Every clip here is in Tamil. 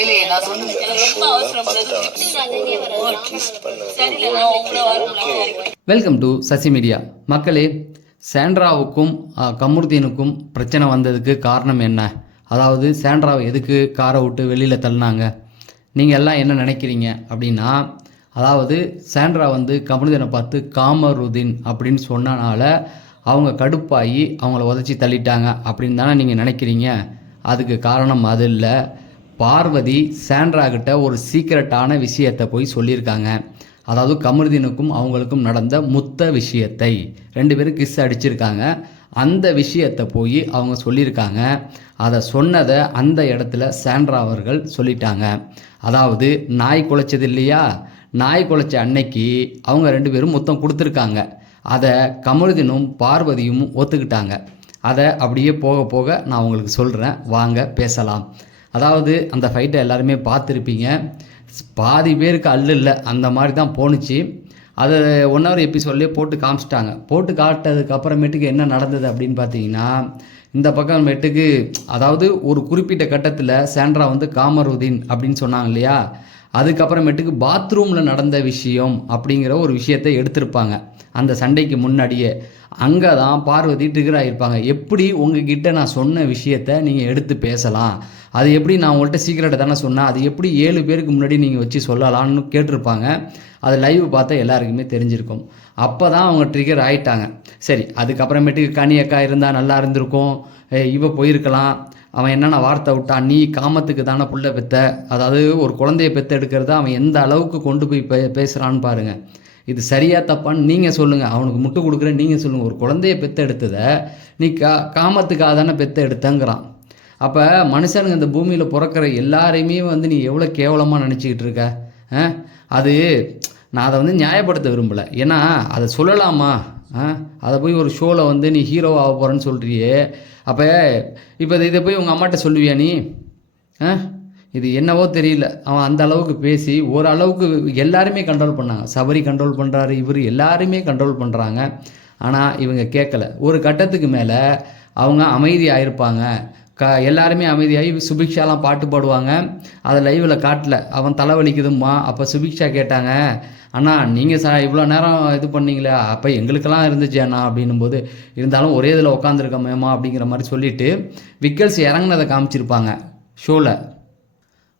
இல்லையே நான் வெல்கம் டு சசி மீடியா மக்களே சாண்ட்ராவுக்கும் கமருதீனுக்கும் பிரச்சனை வந்ததுக்கு காரணம் என்ன? அதாவது சாண்ட்ராவை எதுக்கு காரை விட்டு வெளியில் தள்ளினாங்க? நீங்கள் எல்லாம் என்ன நினைக்கிறீங்க? அப்படின்னா அதாவது சாண்ட்ரா வந்து கமருதீனை பார்த்து காமருதீன் அப்படின்னு சொன்னனால அவங்க கடுப்பாகி அவங்கள உதச்சி தள்ளிட்டாங்க அப்படின்னு தானே நீங்கள் நினைக்கிறீங்க? அதுக்கு காரணம் அது இல்லை. பார்வதி சாண்ட்ரா கிட்ட ஒரு சீக்ரெட்டான விஷயத்தை போய் சொல்லியிருக்காங்க. அதாவது கமருதீனுக்கும் அவங்களுக்கும் நடந்த முத்த விஷயத்தை. ரெண்டு பேரும் கிஸ் அடிச்சிருக்காங்க. அந்த விஷயத்தை போய் அவங்க சொல்லியிருக்காங்க. அதை சொன்னதை அந்த இடத்துல சாண்ட்ரா அவர்கள் சொல்லிட்டாங்க. அதாவது நாய் குலைச்சது இல்லையா? நாய் குலைச்ச அன்னைக்கு அவங்க ரெண்டு பேரும் முத்தம் கொடுத்துருக்காங்க. அதை கமருதினும் பார்வதியும் ஒத்துக்கிட்டாங்க. அதை அப்படியே போக போக நான் உங்களுக்கு சொல்கிறேன் வாங்க பேசலாம். அதாவது அந்த ஃபைட்டை எல்லாருமே பார்த்துருப்பீங்க. பாதி பேருக்கு அல்லு இல்லை. அந்த மாதிரி தான் போணுச்சு. அதை ஒன் ஹவர் எபிசோட்லேயே போட்டு காமிச்சிட்டாங்க. போட்டு காட்டதுக்கு அப்புறமேட்டுக்கு என்ன நடந்தது அப்படின்னு பார்த்தீங்கன்னா இந்த பக்கம் மேட்டுக்கு அதாவது ஒரு குறிப்பிட்ட கட்டத்தில் சேண்ட்ரா வந்து காமருதீன் அப்படின்னு சொன்னாங்க இல்லையா? அதுக்கப்புறமேட்டுக்கு பாத்ரூமில் நடந்த விஷயம் அப்படிங்கிற ஒரு விஷயத்தை எடுத்திருப்பாங்க. அந்த சண்டைக்கு முன்னாடியே. அங்கே தான் பார்வதி ட்ரிகர் ஆகியிருப்பாங்க எப்படி உங்ககிட்ட நான் சொன்ன விஷயத்த நீங்கள் எடுத்து பேசலாம்? அது எப்படி நான் உங்கள்கிட்ட சீக்கிரட்டை தானே சொன்னேன்? அது எப்படி ஏழு பேருக்கு முன்னாடி நீங்கள் வச்சு சொல்லலாம்னு கேட்டிருப்பாங்க. அது லைவ் பார்த்தா எல்லாருக்குமே தெரிஞ்சிருக்கும். அப்போ தான் அவங்க ட்ரிகர் ஆயிட்டாங்க. சரி அதுக்கப்புறமேட்டுக்கு கனி அக்கா இருந்தால் நல்லா இருந்திருக்கும். இவ போயிருக்கலாம். அவன் என்னென்ன வார்த்தை விட்டான்? நீ காமத்துக்கு தானே புள்ள பெத்த? அதாவது ஒரு குழந்தைய பெத்த எடுக்கிறத அவன் எந்த அளவுக்கு கொண்டு போய் பே பேசுகிறான்னு பாருங்கள் இது சரியாக தப்பான்னு நீங்கள் சொல்லுங்கள் அவனுக்கு முட்டு கொடுக்குறேன் நீங்கள் சொல்லுங்கள் ஒரு குழந்தைய பெத்த எடுத்ததை நீ கா காமத்துக்காக தானே பெத்த எடுத்தங்கிறான் அப்போ மனுஷனுங்க இந்த பூமியில் பிறக்கிற எல்லாரையுமே வந்து நீ எவ்வளோ கேவலமாக நினச்சிக்கிட்டு இருக்க? ஆ? அது நான் அதை வந்து நியாயப்படுத்த விரும்பலை. ஏன்னா அதை சொல்லலாமா? அதை போய் ஒரு ஷோவில் வந்து நீ ஹீரோ ஆக போகிறேன்னு சொல்கிறியே அப்போ இப்போ இதை போய் உங்கள் அம்மாட்ட சொல்லுவியா நீ? ஆ? இது என்னவோ தெரியல. அவன் அந்த அளவுக்கு பேசி ஓரளவுக்கு எல்லாருமே கண்ட்ரோல் பண்ணாங்க. சபரி கண்ட்ரோல் பண்ணுறாரு இவர் எல்லாருமே கண்ட்ரோல் பண்ணுறாங்க ஆனால் இவங்க கேட்கல ஒரு கட்டத்துக்கு மேலே அவங்க அமைதியாக இருப்பாங்க க எல்லாருமே அமைதியாகி சுபிக்ஷாலாம் பாட்டு பாடுவாங்க. அதை லைவில் காட்டல. அவன் தலைவலிக்குதும்மா. அப்போ சுபிக்ஷா கேட்டாங்க அண்ணா நீங்கள் ச இவ்வளோ நேரம் இது பண்ணீங்களே. அப்போ எங்களுக்கெல்லாம் இருந்துச்சு அண்ணா அப்படின்னும் போது இருந்தாலும் ஒரே இதில் உட்காந்துருக்கோமேம்மா அப்படிங்கிற மாதிரி சொல்லிட்டு விக்கல்ஸ் இறங்குனதை காமிச்சிருப்பாங்க ஷோவில்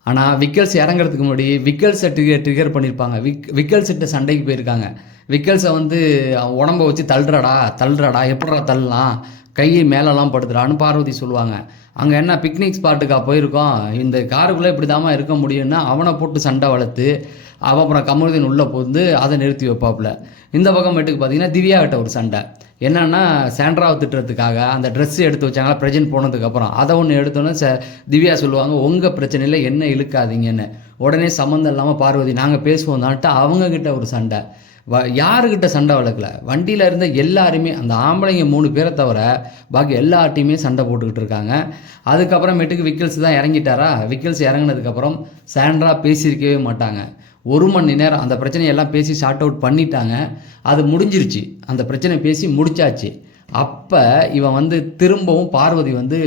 ஆனால் விக்கல்ஸ் இறங்குறதுக்கு முன்னாடி விக்கல்ஸை ட்ரிகர் ட்ரிகர் பண்ணியிருப்பாங்க விக் விக்கல்ஸ்கிட்ட சண்டைக்கு போயிருக்காங்க. விக்கல்ஸை வந்து அவன் உடம்ப வச்சு தள்ளுறடா தள்ளுறடா. எப்படா தள்ளலாம்? கையை மேலெல்லாம் படுத்துறான்னு பார்வதி சொல்லுவாங்க. அங்கே என்ன பிக்னிக் ஸ்பாட்டுக்கா போயிருக்கோம்? இந்த காருக்குள்ளே இப்படி தாம்மா இருக்க முடியும்னா அவனை போட்டு சண்டை வளர்த்து அவன் அப்புறம் கமருதீன் உள்ளே போந்து அதை நிறுத்தி வைப்பாப்புல. இந்த பக்கம் மட்டுக்கு பார்த்தீங்கன்னா திவ்யா கிட்ட ஒரு சண்டை. என்னன்னா சாண்ட்ராவை திட்டுறதுக்காக அந்த ட்ரெஸ் எடுத்து வச்சாங்களா ப்ரெசென்ட் போனதுக்கப்புறம் அதை ஒன்று எடுத்தோன்னே ச திவ்யா சொல்லுவாங்க உங்கள் பிரச்சனையில் என்ன இழுக்காதீங்கன்னு. உடனே சம்மந்தம் இல்லாமல் பார்வதி நாங்கள் பேசுவோம் தான்ட்டு அவங்கக்கிட்ட ஒரு சண்டை. வ யாருக்கிட்ட சண்டை வளர்க்கல? வண்டியில் இருந்த எல்லாருமே அந்த ஆம்பளைங்க மூணு பேரை தவிர பாக்கி எல்லார்ட்டையுமே சண்டை போட்டுக்கிட்டு இருக்காங்க. அதுக்கப்புறமேட்டுக்கு விக்கிள்ஸ் தான் இறங்கிட்டாரா? விக்கில்ஸ் இறங்குனதுக்கப்புறம் சாண்ட்ரா பேசியிருக்கவே மாட்டாங்க. ஒரு மணி நேரம் அந்த பிரச்சனையெல்லாம் பேசி ஷார்ட் அவுட் பண்ணிட்டாங்க. அது முடிஞ்சிருச்சு. அந்த பிரச்சனை பேசி முடிச்சாச்சு. அப்போ இவன் வந்து திரும்பவும் பார்வதி வந்து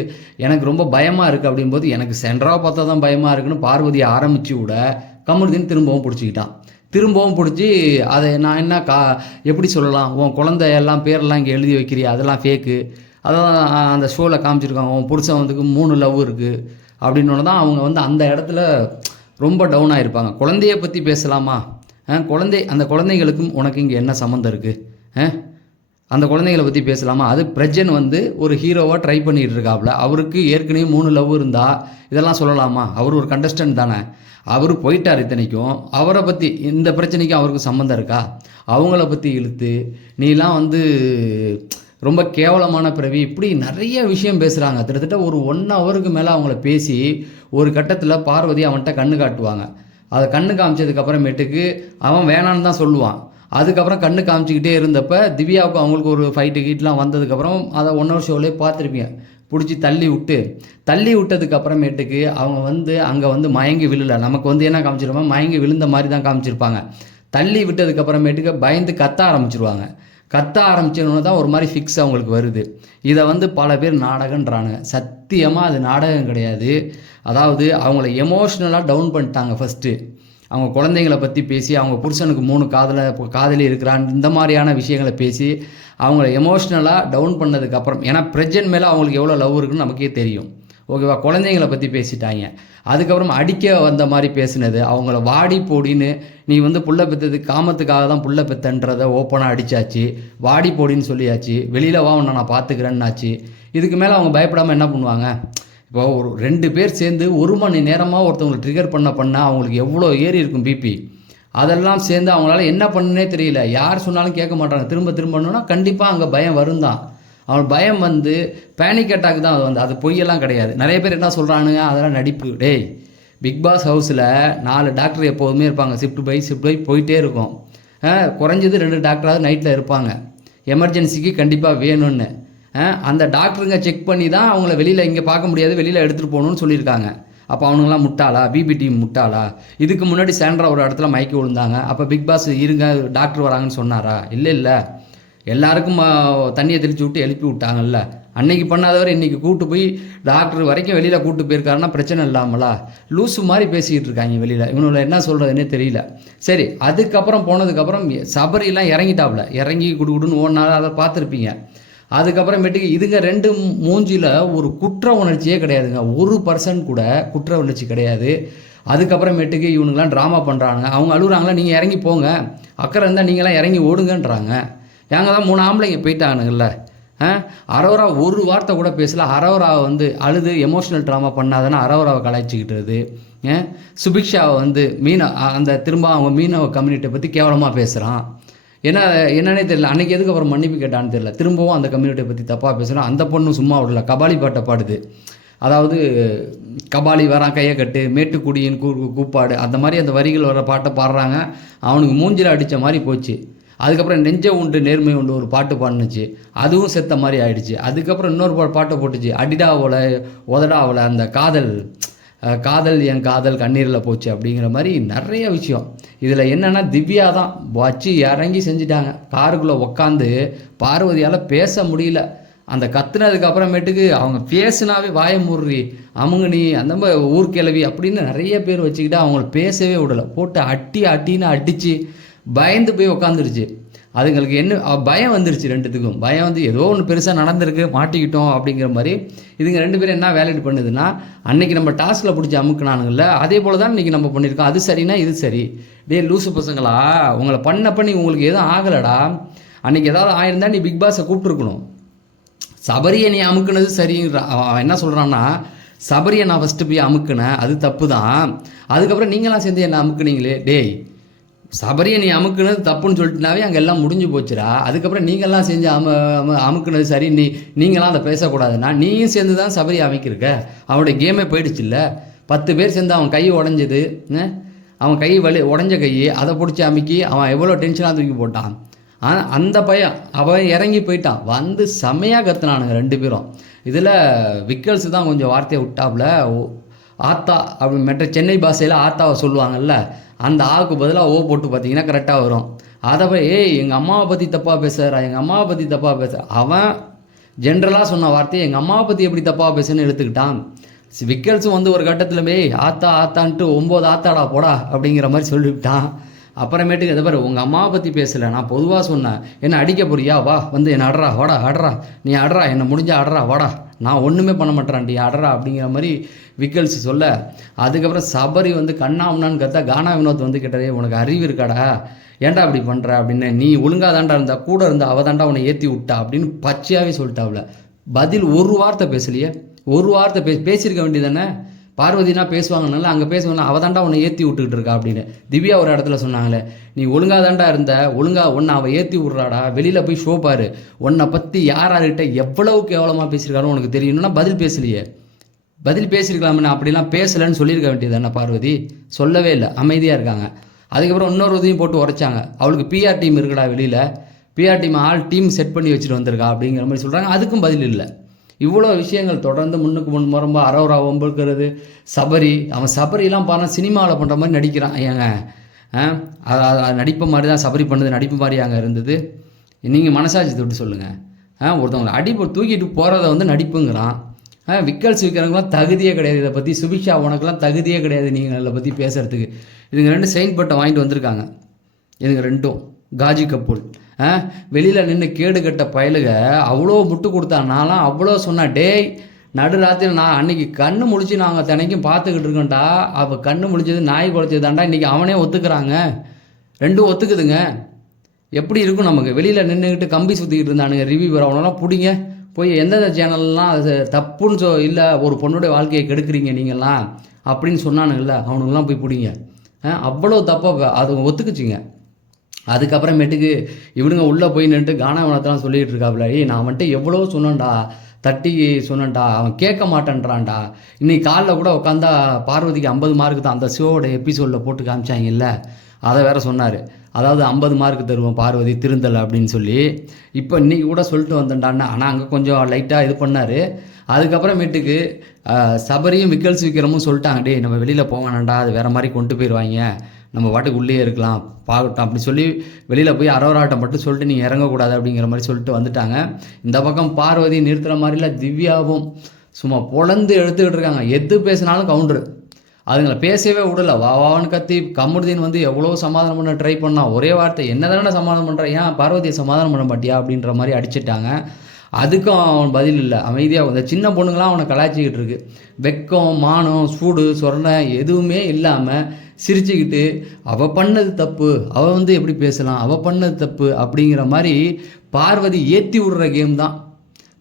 எனக்கு ரொம்ப பயமாக இருக்குது அப்படிங்கும்போது எனக்கு சென்ட்ராவை பார்த்தா தான் பயமாக இருக்குன்னு பார்வதியை ஆரம்பித்து விட கமருதீன் திரும்பவும் பிடிச்சிக்கிட்டான். திரும்பவும் பிடிச்சி அதை நான் என்ன கா எப்படி சொல்லலாம் உன் குழந்தையெல்லாம் பேரெல்லாம் இங்கே எழுதி வைக்கிறியா? அதெல்லாம் ஃபேக்கு அதான் அந்த ஷோவில் காமிச்சிருக்காங்க. உன் புருஷன் மூணு லவ் இருக்குது அப்படின்னு தான் அவங்க வந்து அந்த இடத்துல ரொம்ப டவுன் ஆகிருப்பாங்க குழந்தைய பற்றி பேசலாமா? ஆ, குழந்தை அந்த குழந்தைங்களுக்கும் உனக்கு இங்கே என்ன சம்மந்தம் இருக்குது அந்த குழந்தைங்களை பற்றி பேசலாமா? அது பிரஜன் வந்து ஒரு ஹீரோவாக ட்ரை பண்ணிகிட்டு இருக்காப்புல அவருக்கு ஏற்கனவே மூணு லவ் இருந்தால் இதெல்லாம் சொல்லலாமா? அவர் ஒரு கண்டஸ்டன்ட் தானே. அவர் போயிட்டார் இத்தனைக்கும். அவரை பற்றி இந்த பிரச்சனைக்கும் அவருக்கு சம்மந்தம் இருக்கா? அவங்கள பற்றி இழுத்து நீலாம் வந்து ரொம்ப கேவலமான பிறவி. இப்படி நிறைய விஷயம் பேசுகிறாங்க கிட்டத்தட்ட ஒரு ஒன் ஹவருக்கு மேலே அவங்கள பேசி ஒரு கட்டத்தில் பார்வதி அவன்கிட்ட கண்ணு காட்டுவாங்க. அதை கண்ணு காமிச்சதுக்கப்புறமேட்டுக்கு அவன் வேணான்னு தான் சொல்லுவான். அதுக்கப்புறம் கண்ணு காமிச்சிக்கிட்டே இருந்தப்ப திவ்யாவுக்கு அவங்களுக்கு ஒரு ஃபைட்டு கீட்லாம் வந்ததுக்கப்புறம் அதை ஒன் ஹவர் ஷோலே பார்த்துருப்பீங்க. பிடிச்சி தள்ளி விட்டு தள்ளி விட்டதுக்கு அப்புறமேட்டுக்கு அவங்க வந்து அங்கே வந்து மயங்கி விழுல. நமக்கு வந்து என்ன காமிச்சிருப்பாங்க? மயங்கி விழுந்த மாதிரி தான் காமிச்சிருப்பாங்க. தள்ளி விட்டதுக்கு அப்புறமேட்டுக்கு பயந்து கத்த ஆரம்பிச்சிருவாங்க. கத்த ஆரம்பிச்சோன்னு தான் ஒரு மாதிரி ஃபிக்ஸ் அவங்களுக்கு வருது. இதை வந்து பல பேர் நாடகன்றானுங்க. சத்தியமாக அது நாடகம் கிடையாது. அதாவது அவங்கள எமோஷ்னலாக டவுன் பண்ணிட்டாங்க ஃபஸ்ட்டு அவங்க குழந்தைங்கள பற்றி பேசி அவங்க புருஷனுக்கு மூணு காதல காதலி இருக்கிறான் இந்த மாதிரியான விஷயங்களை பேசி அவங்கள எமோஷ்னலாக டவுன் பண்ணதுக்கப்புறம் ஏன்னா பிரஜன் மேலே அவங்களுக்கு எவ்வளோ லவ் இருக்குன்னு நமக்கே தெரியும். ஓகேவா குழந்தைங்கள பற்றி பேசிட்டாங்க. அதுக்கப்புறம் அடிக்க வந்த மாதிரி பேசினது. அவங்கள வாடி போடின்னு நீ வந்து புள்ள பெத்தது காமத்துக்காக தான் புள்ள பெத்தன்றதை ஓப்பனாக அடித்தாச்சு வாடி போடின்னு சொல்லியாச்சு. வெளியில் வா உன்னை நான் பார்த்துக்கிறேன்னாச்சு. இதுக்கு மேலே அவங்க பயப்படாமல் என்ன பண்ணுவாங்க? இப்போ ஒரு ரெண்டு பேர் சேர்ந்து ஒரு மணி நேரமாக ஒருத்தவங்களை ட்ரிகர் பண்ண பண்ண அவங்களுக்கு எவ்வளோ ஏறி இருக்கும் பிபி அதெல்லாம் சேர்ந்து அவங்களால என்ன பண்ணுனே தெரியல. யார் சொன்னாலும் கேட்க மாட்டாங்க. திரும்ப திரும்பணும்னா கண்டிப்பாக அங்கே பயம் வரும் தான் அவன் பயம் வந்து பேனிக் அட்டாக் தான். அது வந்து அது பொய்யெல்லாம் கிடையாது. நிறைய பேர் என்ன சொல்கிறானுங்க அதெல்லாம் நடிப்பு. டேய் பிக் பாஸ் ஹவுஸில் நாலு டாக்டர் எப்போதுமே இருப்பாங்க. ஷிஃப்ட் பை ஷிஃப்ட் பை போயிட்டே இருக்கும். குறைஞ்சது ரெண்டு டாக்டராவது நைட்டில் இருப்பாங்க. எமர்ஜென்சிக்கு கண்டிப்பாக வேணும்னு. அந்த டாக்டருங்க செக் பண்ணி தான் அவங்கள வெளியில் இங்கே பார்க்க முடியாது வெளியில் எடுத்துகிட்டு போகணும்னு சொல்லியிருக்காங்க. அப்போ அவனுங்களாம் முட்டாளா? பிபி டீம் முட்டாளா? இதுக்கு முன்னாடி சாண்ட்ரா ஒரு இடத்துல மயக்கி விழுந்தாங்க. அப்போ பிக் பாஸ் இருங்க டாக்டர் வராங்கன்னு சொன்னாரா? இல்லை இல்லை. எல்லாருக்கும் தண்ணியை தெளிச்சு விட்டு எழுப்பி விட்டாங்கல்ல. அன்னைக்கு பண்ணாதவர் இன்னைக்கு கூட்டு போய் டாக்டர் வரைக்கும் வெளியில் கூட்டு போயிருக்காருன்னா பிரச்சனை இல்லாமலா? லூஸு மாதிரி பேசிக்கிட்டு இருக்காங்க வெளியில். இவனோட என்ன சொல்கிறதுனே தெரியல. சரி அதுக்கப்புறம் போனதுக்கப்புறம் சபரியெல்லாம் இறங்கிட்டாப்புல இறங்கி குடுகுடுன்னு ஓடினாலும் அதை பார்த்துருப்பீங்க. அதுக்கப்புறமேட்டுக்கு இதுங்க ரெண்டு மூஞ்சியில் ஒரு குற்ற உணர்ச்சியே கிடையாதுங்க. ஒரு பர்சன்ட் கூட குற்ற உணர்ச்சி கிடையாது. அதுக்கப்புறமேட்டுக்கு இவனுங்களாம் ட்ராமா பண்ணுறாங்க அவங்க அழுகுறாங்களா நீங்கள் இறங்கி போங்க. அக்கறை இருந்தால் நீங்களாம் இறங்கி ஓடுங்கன்றாங்க. ஏங்க தான் மூணு ஆம்பளைங்க போயிட்டானுங்கல்ல. ஆ? அரோரா ஒரு வார்த்தை கூட பேசல. அரோராவை வந்து அழுது எமோஷனல் ட்ராமா பண்ணாதானே அரோராவை கலாய்ச்சிக்கிட்டுறது சுபிக்ஷாவை வந்து மீன அந்த திரும்ப அவங்க மீனவ கம்யூனிட்டியை பற்றி கேவலமாக பேசுகிறான் என்ன என்னன்னே தெரியல. அன்றைக்கி எதுக்கு அப்புறம் மன்னிப்பு கேட்டான்னு தெரியல. திரும்பவும் அந்த கம்யூனிட்டியை பற்றி தப்பாக பேசுகிறோம் அந்த பொண்ணும் சும்மா விடல. கபாலி பாட்டை பாடுது. அதாவது கபாலி வரான் கையை கட்டு மேட்டுக்குடியின் கூ கூப்பாடு அந்த மாதிரி அந்த வரிகள் வர பாட்டை பாடுறாங்க. அவனுக்கு மூஞ்சில் அடித்த மாதிரி போச்சு. அதுக்கப்புறம் நெஞ்ச உண்டு நேர்மை உண்டு ஒரு பாட்டு பாடினுச்சு. அதுவும் செத்த மாதிரி ஆயிடுச்சு. அதுக்கப்புறம் இன்னொரு பா- பாட்டை போட்டுச்சு. அடிடா அவளை உதடா அவளை அந்த காதல். காதல் என் காதல் கண்ணீரில் போச்சு அப்படிங்கிற மாதிரி நிறைய விஷயம். இதில் என்னென்னா திவ்யா தான் வச்சு இறங்கி செஞ்சுட்டாங்க. காருக்குள்ளே உக்காந்து பார்வதியால் பேச முடியல. அந்த கத்துனதுக்கு அப்புறமேட்டுக்கு அவங்க பேசுனாவே வாய மூடுறி அமுங்கனி அந்த மாதிரி ஊர்கிழவி அப்படின்னு நிறைய பேர் வச்சுக்கிட்டு அவங்கள பேசவே விடலை. போட்டு அட்டி அட்டின்னு அடித்து பயந்து போய் உக்காந்துருச்சு. அதுங்களுக்கு என்ன பயம் வந்துருச்சு ரெண்டுத்துக்கும். பயம் வந்து ஏதோ ஒன்று பெருசாக நடந்திருக்கு மாட்டிக்கிட்டோம் அப்படிங்கிற மாதிரி இதுங்க ரெண்டு பேரும் என்ன வேலிட் பண்ணுதுன்னா அன்னைக்கு நம்ம டாஸ்கில் பிடிச்சி அமுக்குனானுங்கல்ல அதே போல தான் இன்னைக்கு நம்ம பண்ணியிருக்கோம் அது சரினா இது சரி. டேய் லூசு பசங்களா உங்களை பண்ண பண்ணி உங்களுக்கு எதுவும் ஆகலடா. அன்னைக்கு ஏதாவது ஆயிருந்தா நீ பிக் பாஸை கூப்பிட்டுருக்கணும். சபரியை நீ அமுக்குனது சரிங்கிற அவன் அவன் என்ன சொல்கிறான்னா சபரியை நான் ஃபஸ்ட்டு போய் அமுக்குனேன் அது தப்பு தான் அதுக்கப்புறம் நீங்களாம் சேர்ந்து என்ன அமுக்குனீங்களே. டேய் சபரியை நீ அமுக்குனது தப்புன்னு சொல்லிட்டுனாவே அங்கே எல்லாம் முடிஞ்சு போச்சுடா. அதுக்கப்புறம் நீங்கள்லாம் செஞ்சு அம அமுக்குனது சரி நீ நீங்களாம் அதை பேசக்கூடாதுன்னா நீயும் சேர்ந்து தான் சபரி அமைக்கிருக்க அவனுடைய கேமே போயிடுச்சுல்ல. பத்து பேர் சேர்ந்து அவன் கை உடஞ்சது அவன் கை வலி உடஞ்ச கை அதை பிடிச்சி அமுக்கி அவன் எவ்வளோ டென்ஷனாக தூக்கி போட்டான். ஆனால் அந்த பையன் அவன் இறங்கி போயிட்டான். வந்து செமையாக கத்துனானுங்க ரெண்டு பேரும். இதில் விக்கல்ஸ் தான் கொஞ்சம் வார்த்தையை விட்டாப்புல. ஓ- ஆத்தா அப்படி மெட்ட சென்னை பாஷையில் ஆத்தாவை சொல்லுவாங்கல்ல. அந்த ஆவுக்கு பதிலாக ஓ போட்டு பார்த்தீங்கன்னா கரெக்டாக வரும். அதை போய் ஏய் எங்கள் அம்மாவை பற்றி தப்பாக பேசுகிறா எங்கள் அம்மாவை பற்றி தப்பாக பேச அவன் ஜென்ரலாக சொன்ன வார்த்தையை எங்கள் அம்மாவை பற்றி எப்படி தப்பாக பேசுன்னு எடுத்துக்கிட்டான். விக்கல்ஸும் வந்து ஒரு கட்டத்தில் போய் ஆத்தா ஆத்தான்ட்டு ஒம்பது ஆத்தாடா போடா அப்படிங்கிற மாதிரி சொல்லிவிட்டான். அப்புறமேட்டுக்கு இதை பாரு உங்கள் அம்மாவை பற்றி பேசலை நான் பொதுவாக சொன்னேன் என்ன அடிக்க போறியா? வா வந்து என்னை அடரா வாடா அடரா நீ அடரா என்னை முடிஞ்சா அடரா வாடா. நான் ஒன்றுமே பண்ண மாட்டேறான்டி அடறா அப்படிங்கிற மாதிரி விக்கல்ஸ் சொல்ல அதுக்கப்புறம் சபரி வந்து கண்ணாமண்ணான்னு கத்தா கானா வினோத் வந்து கேட்டதே உனக்கு அறிவு இருக்காடா? ஏன்டா அப்படி பண்ணுற அப்படின்னு. நீ ஒழுங்காக தாண்டா இருந்தா கூட இருந்தா அவ தாண்டா உன்னை ஏற்றி விட்டா அப்படின்னு பச்சையாகவே சொல்லிட்டாப்ல. பதில் ஒரு வார்த்தை பேசலையே. ஒரு வார்த்தை பே பேசியிருக்க வேண்டியதானே பார்வதினா பேசுவாங்கனால அங்கே பேசுவாங்க அவ தாண்டா உன்னை ஏற்றி விட்டுக்கிட்டு இருக்கா அப்படின்னு. திவ்யா ஒரு இடத்துல சொன்னாங்களே நீ ஒழுங்காக தாண்டா இருந்த ஒழுங்கா உன்னை அவள் ஏற்றி விட்றாடா? வெளியில் போய் ஷோ பாரு. உன்னை பற்றி யார் யார்கிட்ட எவ்வளவு கேவலமாக பேசியிருக்காரோ உனக்கு தெரியணும்னா பதில் பேசலையே. பதில் பேசியிருக்கலாமே நான் அப்படிலாம் பேசலைன்னு சொல்லியிருக்க வேண்டியது பார்வதி? சொல்லவே இல்லை. அமைதியாக இருக்காங்க. அதுக்கப்புறம் இன்னொரு உதவியும் போட்டு உரைச்சாங்க. அவளுக்கு பிஆர் டீம் இருக்குடா வெளியில். பிஆர் டீம் ஆள் டீம் செட் பண்ணி வச்சுட்டு வந்திருக்கா அப்படிங்கிற மாதிரி சொல்கிறாங்க அதுக்கும் பதில் இல்லை. இவ்வளோ விஷயங்கள் தொடர்ந்து முன்னுக்கு முன் முறம்போ அரோரா ஒம்புக்கிறது சபரி அவன் சபரிலாம் பாருனா சினிமாவில் பண்ணுற மாதிரி நடிக்கிறான். ஏங்க ஆ, அது- நடிப்பு மாதிரி தான் சபரி பண்ணது நடிப்பு மாதிரி அங்கே இருந்தது. நீங்கள் மனசாட்சி தொட்டு சொல்லுங்கள் ஆ ஒருத்தவங்களை அடிப்பு தூக்கிட்டு போகிறத வந்து நடிப்புங்கிறான். விக்கல்ஸ் விற்கிறவங்களாம் தகுதியே கிடையாது. இதை பற்றி சுபிக்ஷா உனக்கெல்லாம் தகுதியே கிடையாது நீங்கள் இதை பற்றி பேசுகிறதுக்கு இதுங்க ரெண்டு செயின் பட்டை வாங்கிட்டு வந்திருக்காங்க. இதுங்க ரெண்டும். காஜி கப்பூல் ஆ வெளியில் நின்று கேடு கட்ட பயலுக அவ்வளோ முட்டு கொடுத்தா நான்லாம் அவ்வளோ சொன்னேன் டேய் நடுராத்திரி நான் அன்னைக்கு கண்ணு முழிச்சு நாங்கள் தினைக்கும் பார்த்துக்கிட்டு இருக்கோம்டா. அவள் கண்ணு முழிச்சது நாய் குலைச்சது தாண்டா இன்றைக்கி அவனே ஒத்துக்கிறாங்க. ரெண்டும் ஒத்துக்குதுங்க. எப்படி இருக்கும் நமக்கு? வெளியில் நின்றுக்கிட்டு கம்பி சுற்றிக்கிட்டு இருந்தானுங்க ரிவ்யூவர் அவனெல்லாம் பிடிங்க. போய் எந்தெந்த சேனல்லாம் அது தப்புன்னு சொ இல்லை ஒரு பொண்ணுடைய வாழ்க்கையை கெடுக்குறீங்க நீங்கள்லாம் அப்படின்னு சொன்னானுங்கள்ல அவனுங்கெல்லாம் போய் பிடிங்க. ஆ, அவ்வளோ தப்பாக அது ஒத்துக்குச்சிங்க. அதுக்கப்புறமேட்டுக்கு இவனுங்க உள்ளே போய் நின்று கானாவனத்தெல்லாம் சொல்லிகிட்டு இருக்காப்புல ஏய் நான் வந்துட்டு எவ்வளோ சொன்னேன்டா தட்டி சொன்னேன்டா அவன் கேட்க மாட்டேன்றான்டா. இன்னைக்கு காலைல கூட உட்காந்தா பார்வதிக்கு ஐம்பது மார்க் தான் அந்த ஷோவோட எபிசோடில் போட்டு காமிச்சாங்கல்ல அதை வேற சொன்னார். அதாவது ஐம்பது மார்க் தருவோம் பார்வதி திருந்தல் அப்படின்னு சொல்லி. இப்போ இன்னைக்கு கூட சொல்லிட்டு வந்தேன்டான்னு ஆனால் அங்கே கொஞ்சம் லைட்டாக இது பண்ணார். அதுக்கப்புறமேட்டுக்கு சபரியும் விக்கல்ஸ் விக்ரமும் சொல்லிட்டாங்க டே நம்ம வெளியில் போக வேணாம்டா. அது வேற மாதிரி கொண்டு போயிடுவாங்க நம்ம பாட்டுக்கு உள்ளே இருக்கலாம். பார்க்கட்டும் அப்படி சொல்லி வெளியில் போய் அரவராட்டம் மட்டும் சொல்லிட்டு நீங்கள் இறங்கக்கூடாது அப்படிங்கிற மாதிரி சொல்லிட்டு வந்துட்டாங்க. இந்த பக்கம் பார்வதி நிறுத்துகிற மாதிரில திவ்யாவும் சும்மா பொழந்து எடுத்துக்கிட்டு இருக்காங்க. எது பேசினாலும் கவுண்டரு அதுங்களை பேசவே விடல. வா வான்னு கத்தி கமருதீன் வந்து எவ்வளோ சமாதானம் பண்ண ட்ரை பண்ணா ஒரே வார்த்தை என்ன தானே சமாதானம் பண்ணுற ஏன் பார்வதியை சமாதானம் பண்ண மாட்டியா? அப்படின்ற மாதிரி அடிச்சிட்டாங்க. அதுக்கும் அவன் பதில் இல்லை. அமைதியாக இந்த சின்ன பொண்ணுங்களாம் அவனை கலாய்ச்சிக்கிட்டு இருக்கு. வெக்கம் மானம் சூடு சொரணை எதுவுமே இல்லாமல் சிரிச்சுக்கிட்டு அவள் பண்ணது தப்பு. அவள் வந்து எப்படி பேசலாம்? அவள் பண்ணது தப்பு. அப்படிங்கிற மாதிரி பார்வதி ஏற்றி விடுற கேம் தான்.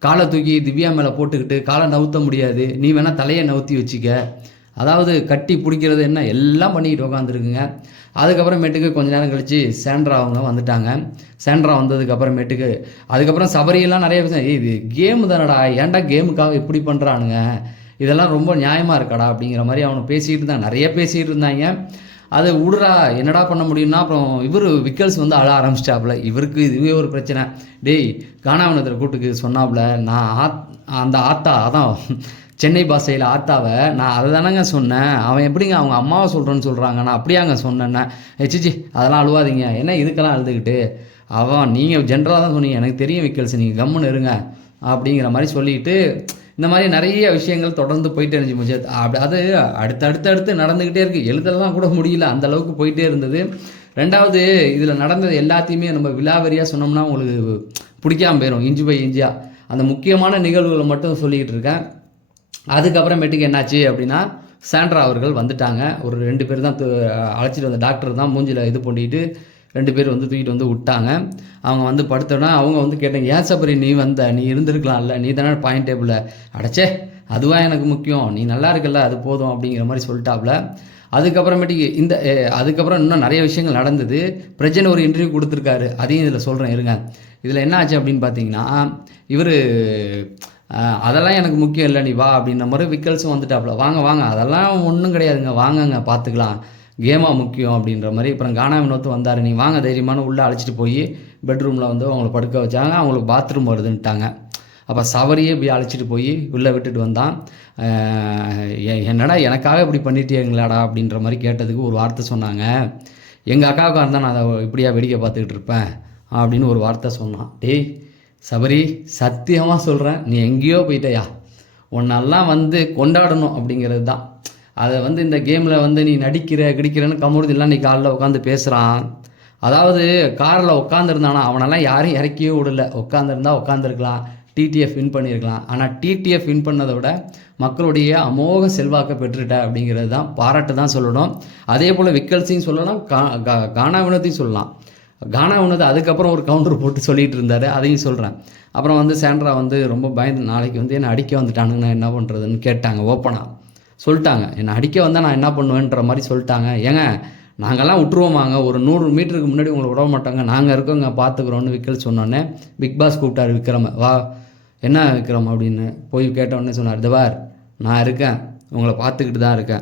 காலை தூக்கி திவ்யா மேலே போட்டுக்கிட்டு காலை நவுத்த முடியாது. நீ வேணால் தலையை நவுத்தி வச்சுக்க. அதாவது கட்டி பிடிக்கிறது என்ன? எல்லாம் பண்ணிக்கிட்டு உட்காந்துருக்குங்க அதுக்கப்புறமேட்டுக்கு கொஞ்ச நேரம் கழித்து சேண்ட்ரா அவங்க வந்துட்டாங்க. சேண்ட்ரா வந்ததுக்கப்புறமேட்டுக்கு அதுக்கப்புறம் சபரியெல்லாம் நிறைய பேச "ஏய், இது கேம் தானடா ஏன்டா கேமுக்காக இப்படி பண்ணுறானுங்க இதெல்லாம் ரொம்ப நியாயமாக இருக்காடா? அப்படிங்கிற மாதிரி அவனை பேசிகிட்டு தான் நிறைய பேசிகிட்டு இருந்தாங்க. அது விடுறா என்னடா பண்ண முடியும்னா? அப்புறம் இவர் விக்கல்ஸ் வந்து அழ ஆரம்பிச்சிட்டாப்புல. இவருக்கு இதுவே ஒரு பிரச்சனை. டேய் காணாவனத்தில் கூட்டுக்கு சொன்னாப்புல நான் ஆத் அந்த ஆத்தா அதான் சென்னை பாஷையில் ஆத்தாவை நான் அதை தானேங்க சொன்னேன். அவன் எப்படிங்க அவங்க அம்மாவை சொல்கிறேன்னு சொல்கிறாங்க நான் அப்படியாங்க சொன்னேன்னே சிச்சி அதெல்லாம் அழுவாதீங்க. என்ன இதுக்கெல்லாம் அழுதுகிட்டு? அவன் நீங்கள் ஜென்ரலாக தான் சொன்னீங்க. எனக்கு தெரியும் விக்கல்ஸ் நீங்கள் கம்முன்னு இருங்க. அப்படிங்கிற மாதிரி சொல்லிட்டு இந்த மாதிரி நிறைய விஷயங்கள் தொடர்ந்து போயிட்டே இருந்துச்சு முஜத். அப்படி அது அடுத்து அடுத்து அடுத்து நடந்துக்கிட்டே இருக்குது எழுதலாம் கூட முடியல. அந்த அளவுக்கு போயிட்டே இருந்தது. ரெண்டாவது இதில் நடந்தது எல்லாத்தையுமே நம்ம விலாவரியாக சொன்னோம்னா உங்களுக்கு பிடிக்காம போயிடும் இஞ்சி பை இஞ்சியா. அந்த முக்கியமான நிகழ்வுகளை மட்டும் சொல்லிக்கிட்டு இருக்கேன். அதுக்கப்புறமேட்டுக்கு என்னாச்சு அப்படின்னா சாண்ட்ரா அவர்கள் வந்துட்டாங்க. ஒரு ரெண்டு பேர் தான் அழைச்சிட்டு வந்த டாக்டர் தான் மூஞ்சியில் இது பண்ணிட்டு ரெண்டு பேர் வந்து தூக்கிட்டு வந்து விட்டாங்க. அவங்க வந்து படுத்தோன்னா அவங்க வந்து கேட்டாங்க ஏன் சபரி நீ வந்த? நீ இருந்திருக்கலாம்ல. நீ தானே பாயிண்ட் டேபிளில் அடைச்சே அதுவா எனக்கு முக்கியம். நீ நல்லா இருக்கல அது போதும் அப்படிங்கிற மாதிரி சொல்லிட்டாப்புல அதுக்கப்புறமேட்டுக்கு இந்த அதுக்கப்புறம் இன்னும் நிறைய விஷயங்கள் நடந்தது. பிரஜன் ஒரு இன்டர்வியூ கொடுத்துருக்காரு. அதையும் இதில் சொல்கிறேன் இருங்க. இதில் என்ன ஆச்சு அப்படின்னு பார்த்தீங்கன்னா இவர் அதெல்லாம் எனக்கு முக்கியம் இல்லை நீ வா அப்படின்ற மாதிரி விக்கல்ஸும் வந்துட்டாப்புல. வாங்க வாங்க. அதெல்லாம் ஒன்றும் கிடையாதுங்க. வாங்கங்க பார்த்துக்கலாம் கேமாக முக்கியம் அப்படின்ற மாதிரி. அப்புறம் கானா வினோத்து வந்தார். நீ வாங்க தைரியமான உள்ளே அழைச்சிட்டு போய் பெட்ரூமில் வந்து அவங்கள படுக்க வச்சாங்க. அவங்களுக்கு பாத்ரூம் வருதுன்ட்டாங்க. அப்போ சவரியே போய் அழைச்சிட்டு போய் உள்ளே விட்டுட்டு வந்தான். என்னடா எனக்காக இப்படி பண்ணிட்டீங்களாடா அப்படின்ற மாதிரி கேட்டதுக்கு ஒரு வார்த்தை சொன்னாங்க. எங்கள் அக்காவுக்காக இருந்தால் நான் அதை இப்படியா வேடிக்கை பார்த்துக்கிட்டு இருப்பேன் அப்படின்னு ஒரு வார்த்தை சொன்னான். டேய் சபரி சத்தியமாக சொல்கிறேன் நீ எங்கேயோ போயிட்டயா? உன்னெல்லாம் வந்து கொண்டாடணும் அப்படிங்கிறது தான். அதை வந்து இந்த கேமில் வந்து நீ நடிக்கிற கிடிக்கிறன்னு கமுறுதில்லாம் நீ காலைல உட்காந்து பேசுகிறான் அதாவது காரில் உட்காந்துருந்தானா அவனெல்லாம் யாரும் இறக்கியே விடல. உட்காந்துருந்தா உட்காந்துருக்கலாம் டிடிஎஃப் வின் பண்ணியிருக்கலாம். ஆனால் டிடிஎஃப் வின் பண்ணதை விட மக்களுடைய அமோக செல்வாக்கை பெற்றுட்ட அப்படிங்கிறது தான். பாராட்டு தான் சொல்லணும். அதே போல் விக்கல் சொல்லலாம் கா கா- கானா வினோத்தையும் சொல்லலாம். கானா வினோத் அதுக்கப்புறம் ஒரு கவுண்டர் போட்டு சொல்லிகிட்டு இருந்தார். அதையும் சொல்கிறேன் அப்புறம் வந்து சாண்ட்ரா வந்து ரொம்ப பயந்து நாளைக்கு வந்து என்னை அடிக்க வந்துட்டானுங்க நான் என்ன பண்ணுறதுன்னு கேட்டாங்க ஓப்பனாக சொல்லிட்டாங்க என்னை அடிக்க வந்தால் நான் என்ன பண்ணுவேன்ற மாதிரி சொல்லிட்டாங்க. ஏங்க நாங்கள்லாம் விட்டுருவோமாங்க. ஒரு நூறு மீட்டருக்கு முன்னாடி உங்களை விட மாட்டாங்க. நாங்கள் இருக்கோங்க பார்த்துக்குறோன்னு விக்கல் சொன்னோன்னே பிக் பாஸ் கூப்பிட்டாரு விக்ரம. வா என்ன விக்ரம்? அப்படின்னு போய் கேட்டோடனே சொன்னார் இதுவார் நான் இருக்கேன். உங்களை பார்த்துக்கிட்டு தான் இருக்கேன்.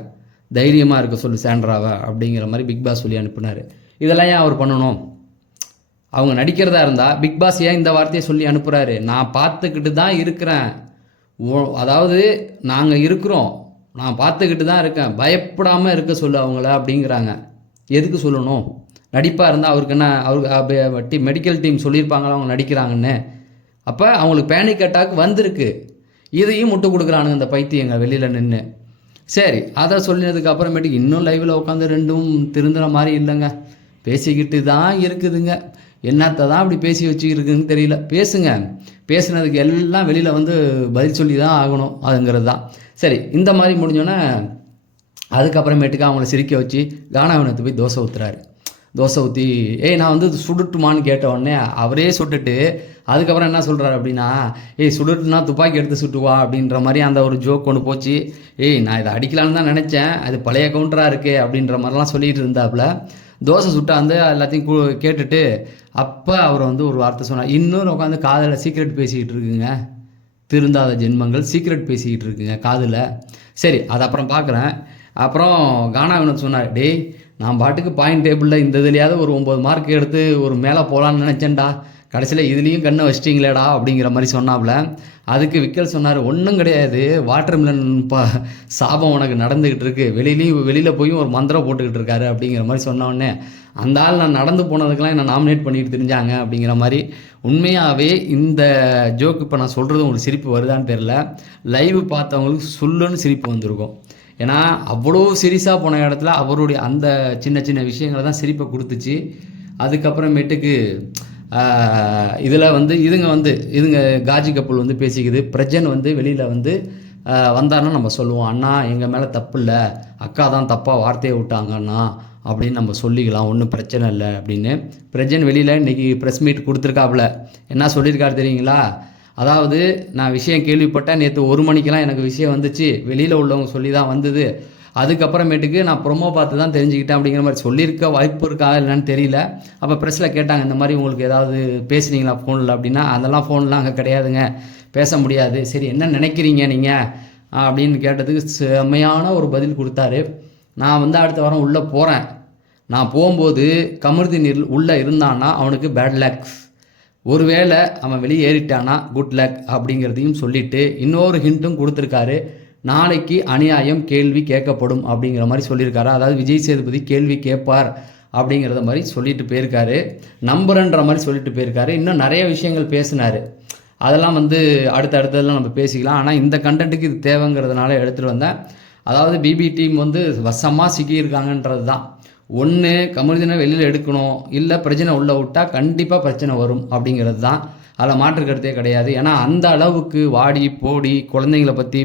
தைரியமாக இருக்க சொல்லு சாண்ட்ராவை. அப்படிங்கிற மாதிரி பிக் பாஸ் சொல்லி அனுப்புனார். இதெல்லாம் ஏன் அவர் பண்ணணும்? அவங்க நடிக்கிறதா இருந்தால் பிக் பாஸ் ஏன் இந்த வார்த்தையை சொல்லி அனுப்புகிறாரு நான் பார்த்துக்கிட்டு தான் இருக்கிறேன். ஓ- அதாவது நாங்கள் இருக்கிறோம். நான் பார்த்துக்கிட்டு தான் இருக்கேன். பயப்படாமல் இருக்க சொல்லு அவங்கள அப்படிங்கிறாங்க. எதுக்கு சொல்லணும்? நடிப்பாக இருந்தால் அவருக்கு என்ன அவருக்கு மெடிக்கல் டீம் சொல்லியிருப்பாங்களா? அவங்க நடிக்கிறாங்கன்னு. அப்போ அவங்களுக்கு பேனிக் அட்டாக் வந்திருக்கு. இதையும் முட்டு கொடுக்குறானுங்க இந்த பைத்தியங்க வெளியில் நின்று சரி அதை சொல்லினதுக்கு அப்புறமேட்டுக்கு இன்னும் லைவில் உட்காந்து ரெண்டும் திருந்துற மாதிரி இல்லைங்க. பேசிக்கிட்டு தான் இருக்குதுங்க. என்னத்தை தான் அப்படி பேசி வச்சுக்கிருக்குன்னு தெரியல. பேசுங்க. பேசுனதுக்கு எல்லாம் வெளியில் வந்து பதில் சொல்லி தான் ஆகணும். அதுங்கிறது தான் சரி இந்த மாதிரி முடிஞ்சோன்னே அதுக்கப்புறமேட்டுக்கு அவங்கள சிரிக்க வச்சு கானாவினத்து போய் தோசை ஊற்றுறாரு தோசை ஊற்றி ஏய் நான் வந்து சுடுட்டுமான்னு கேட்ட உடனே அவரே சுட்டுட்டு அதுக்கப்புறம் என்ன சொல்கிறாரு அப்படின்னா ஏய் சுடுட்டுனா துப்பாக்கி எடுத்து சுட்டுவா அப்படின்ற மாதிரி அந்த ஒரு ஜோக் கொண்டு போச்சு. ஏய் நான் இதை அடிக்கலான்னு தான் நினச்சேன். அது பழைய கவுண்டராக இருக்கே அப்படின்ற மாதிரிலாம் சொல்லிகிட்டு இருந்தாப்புல தோசை சுட்டா வந்து எல்லாத்தையும் கூ கேட்டுட்டு அப்போ அவர் வந்து ஒரு வார்த்தை சொன்னார். இன்னொரு உட்காந்து காதில் சீக்ரெட் பேசிக்கிட்டு இருக்குங்க. திருந்தாத ஜென்மங்கள் சீக்ரெட் பேசிக்கிட்டு இருக்குங்க காதில். சரி அது அப்புறம் பார்க்குறேன். அப்புறம் கானா வினோத் சொன்னார் டேய் நான் பாட்டுக்கு பாயிண்ட் டேபிளில் இந்த இதுலையாவது ஒரு ஒம்பது மார்க் எடுத்து ஒரு மேலே போகலான்னு நினச்சேன்டா. கடைசியில் இதுலேயும் கண்ணை வச்சிட்டிங்களேடா அப்படிங்கிற மாதிரி சொன்னாப்புல. அதுக்கு விக்கல் சொன்னார் ஒன்றும் கிடையாது. வாட்டர் மிலன் சாபம் உனக்கு நடந்துக்கிட்டு இருக்கு. வெளியிலையும் வெளியில் போயும் ஒரு மந்திரம் போட்டுக்கிட்டு இருக்காரு அப்படிங்கிற மாதிரி சொன்னோடனே அந்த ஆள் நான் நடந்து போனதுக்கெல்லாம் என்ன நாமினேட் பண்ணிட்டு தெரிஞ்சாங்க அப்படிங்கிற மாதிரி உண்மையாகவே இந்த ஜோக் இப்போ நான் சொல்கிறது உங்களுக்கு சிரிப்பு வருதான்னு தெரில லைவ் பார்த்தவங்களுக்கு சொல்லுன்னு சிரிப்பு வந்திருக்கும். ஏன்னா அவ்வளோ சீரியஸாக போன இடத்துல அவருடைய அந்த சின்ன சின்ன விஷயங்களை தான் சிரிப்பை கொடுத்துச்சு. அதுக்கப்புறமேட்டுக்கு இதில் வந்து இதுங்க வந்து இதுங்க காஜி கப்பல் வந்து பேசிக்குது. பிரஜன் வந்து வெளியில் வந்து வந்தாருன்னா நம்ம சொல்லுவோம். அண்ணா எங்கள் மேலே தப்பு இல்லை. அக்கா தான் தப்பாக வார்த்தையை விட்டாங்கண்ணா அப்படின்னு நம்ம சொல்லிக்கலாம். ஒன்றும் பிரச்சனை இல்லை அப்படின்னு. பிரஜன் வெளியில் இன்றைக்கி ப்ரெஸ் மீட் கொடுத்துருக்காப்புல. என்ன சொல்லியிருக்காரு தெரியுங்களா? அதாவது நான் விஷயம் கேள்விப்பட்டேன். நேற்று ஒரு மணிக்கெல்லாம் எனக்கு விஷயம் வந்துச்சு. வெளியில் உள்ளவங்க சொல்லி தான் வந்தது. அதுக்கப்புறமேட்டுக்கு நான் ப்ரொமோ பார்த்து தான் தெரிஞ்சுக்கிட்டேன் அப்படிங்கிற மாதிரி சொல்லியிருக்க வாய்ப்பு இருக்கா இல்லைன்னு தெரியல. அப்போ ப்ரெஸ்ஸில் கேட்டாங்க இந்த மாதிரி உங்களுக்கு ஏதாவது பேசுனீங்களா ஃபோனில் அப்படின்னா அதெல்லாம் ஃபோன்லாம் அங்கே கிடையாதுங்க. பேச முடியாது. சரி என்ன நினைக்கிறீங்க நீங்கள் அப்படின்னு கேட்டதுக்கு செம்மையான ஒரு பதில் கொடுத்தாரு. நான் வந்து அடுத்த வாரம் உள்ளே போகிறேன் நான் போகும்போது கமருதி நீர் உள்ளே இருந்தான்னா அவனுக்கு பேட் லக் ஒருவேளை அவன் வெளியே ஏறிட்டானா குட் லக் அப்படிங்கிறதையும் சொல்லிவிட்டு இன்னொரு ஹிண்ட்டும் கொடுத்துருக்காரு. நாளைக்கு அநியாயம் கேள்வி கேட்கப்படும் அப்படிங்கிற மாதிரி சொல்லியிருக்காரு. அதாவது விஜய் சேதுபதி கேள்வி கேட்பார் அப்படிங்கிறத மாதிரி சொல்லிட்டு போயிருக்காரு. நம்புறன்ற மாதிரி சொல்லிட்டு போயிருக்காரு. இன்னும் நிறைய விஷயங்கள் பேசினார். அதெல்லாம் வந்து அடுத்த அடுத்ததெல்லாம் நம்ம பேசிக்கலாம். ஆனால் இந்த கண்டென்ட்டுக்கு இது தேவைங்கிறதுனால எடுத்துகிட்டு வந்தேன். அதாவது பிபி டீம் வந்து வசமாக சிக்கியிருக்காங்கன்றது தான். ஒன்று கமருதினை வெளியில் எடுக்கணும். இல்லை பிரச்சனை உள்ளே விட்டால் கண்டிப்பாக பிரச்சனை வரும் அப்படிங்கிறது தான். அதில் மாற்று கருத்தே கிடையாது. ஏன்னா அந்த அளவுக்கு வாடி போடி குழந்தைங்கள பற்றி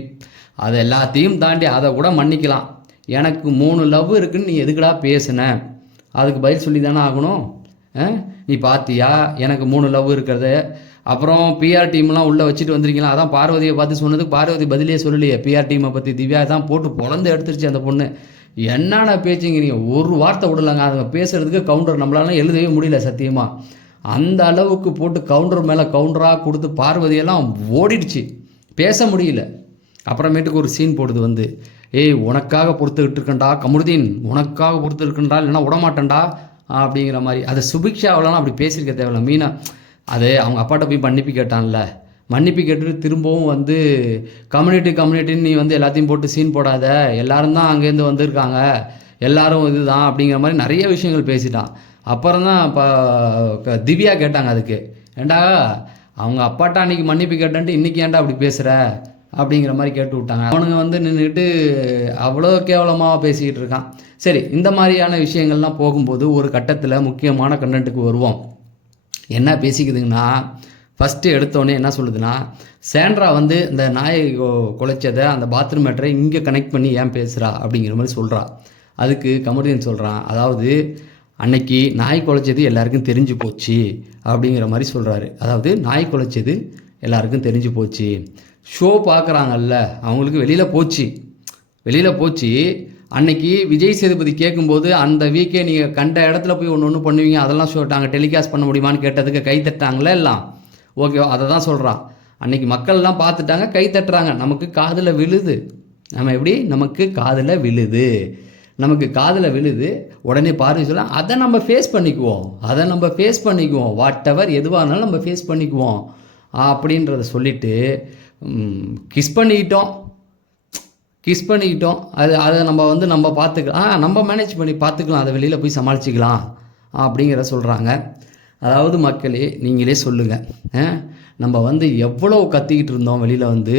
அது எல்லாத்தையும் தாண்டி அதை கூட மன்னிக்கலாம். எனக்கு மூணு லவ் இருக்குன்னு நீ எதுக்குடா பேசுன? அதுக்கு பதில் சொல்லி தானே ஆகணும். ஆ? நீ பார்த்தியா எனக்கு மூணு லவ் இருக்கிறது. அப்புறம் பிஆர் டீம்லாம் உள்ளே வச்சுட்டு வந்திருக்கீங்களா? அதான் பார்வதியை பார்த்து சொன்னதுக்கு பார்வதி பதிலே சொல்லலையே. பிஆர் டீமை பற்றி திவ்யா தான் போட்டு பொழந்து எடுத்துருச்சு அந்த பொண்ணு. என்னென்ன பேச்சுங்க நீங்கள் ஒரு வார்த்தை விடலங்க. அதுங்க பேசுறதுக்கு கவுண்டர் நம்மளால எழுதவே முடியல சத்தியமாக அந்த அளவுக்கு போட்டு கவுண்டர் மேலே கவுண்டராக கொடுத்து பார்வதியெல்லாம் ஓடிடுச்சு. பேச முடியல. அப்புறமேட்டுக்கு ஒரு சீன் போடுது வந்து. ஏய் உனக்காக பொறுத்துக்கிட்டு இருக்கண்டா கமருதீன் உனக்காக பொறுத்து இருக்கேன்டா இல்லைன்னா விடமாட்டேன்டா அப்படிங்கிற மாதிரி. அதை சுபிக்ஷாவிலலாம் அப்படி பேசியிருக்க தேவையில்ல. மீனா அது அவங்க அப்பாட்ட போய் மன்னிப்பு கேட்டான்ல. மன்னிப்பு கேட்டுட்டு திரும்பவும் வந்து கம்யூனிட்டி கம்யூனிட்டின்னு நீ வந்து எல்லாத்தையும் போட்டு சீன் போடாத. எல்லாரும் தான் அங்கேருந்து வந்திருக்காங்க. எல்லாரும் இதுதான் அப்படிங்கிற மாதிரி நிறைய விஷயங்கள் பேசிட்டான். அப்புறம் தான் இப்போ திவ்யா கேட்டாங்க அதுக்கு. ஏண்டா அவங்க அப்பாட்ட அன்றைக்கி மன்னிப்பு கேட்டேன்ட்டு இன்றைக்கி ஏன்டா அப்படி பேசுகிற அப்படிங்கிற மாதிரி கேட்டு விட்டாங்க. அவனுங்க வந்து நின்றுட்டு அவ்வளோ கேவலமாக பேசிக்கிட்டு இருக்கான். சரி இந்த மாதிரியான விஷயங்கள்லாம் போகும்போது ஒரு கட்டத்தில் முக்கியமான கண்டென்ட்டுக்கு வருவோம். என்ன பேசிக்குதுங்கன்னா ஃபஸ்ட்டு எடுத்தோடனே என்ன சொல்லுதுன்னா சேண்ட்ரா வந்து இந்த நாயை கொ- குலைச்சதை அந்த பாத்ரூம் மேட்டரை இங்கே கனெக்ட் பண்ணி ஏன் பேசுகிறா அப்படிங்கிற மாதிரி சொல்கிறா அதுக்கு கமருதீன் சொல்கிறான் அதாவது அன்னைக்கு நாய் குலைச்சது எல்லாருக்கும் தெரிஞ்சு போச்சு அப்படிங்கிற மாதிரி சொல்கிறாரு அதாவது நாய் குலைச்சது எல்லாருக்கும் தெரிஞ்சு போச்சு. ஷோ பார்க்குறாங்கல்ல அவங்களுக்கு வெளியில் போச்சு. வெளியில் போச்சு. அன்னைக்கு விஜய் சேதுபதி கேட்கும்போது அந்த வீக்கே நீங்கள் கண்ட இடத்துல போய் ஒன்று ஒன்று பண்ணுவீங்க அதெல்லாம் சொல்லிட்டாங்க டெலிகாஸ்ட் பண்ண முடியுமான்னு கேட்டதுக்கு கை தட்டாங்களே எல்லாம்? ஓகே அதை தான் சொல்கிறான் அன்னைக்கு மக்கள்லாம் பார்த்துட்டாங்க கை தட்டுறாங்க. நமக்கு காதில் விழுது. நம்ம எப்படி? நமக்கு காதில் விழுது. நமக்கு காதில் விழுது. உடனே பார்வை சொல்ல அதை நம்ம ஃபேஸ் பண்ணிக்குவோம். அதை நம்ம ஃபேஸ் பண்ணிக்குவோம். வாட் எவர் எதுவாக இருந்தாலும் நம்ம ஃபேஸ் பண்ணிக்குவோம். அப்படின்றத சொல்லிவிட்டு கிஸ் பண்ணிக்கிட்டோம். கிஸ் பண்ணிக்கிட்டோம். அது அதை நம்ம வந்து நம்ம பார்த்துக்கலாம் ஆ நம்ம மேனேஜ் பண்ணி பார்த்துக்கலாம். அதை வெளியில் போய் சமாளிச்சிக்கலாம் அப்படிங்கிற சொல்கிறாங்க அதாவது மக்களே நீங்களே சொல்லுங்கள் நம்ம வந்து எவ்வளோ கத்திக்கிட்டு இருந்தோம் வெளியில் வந்து.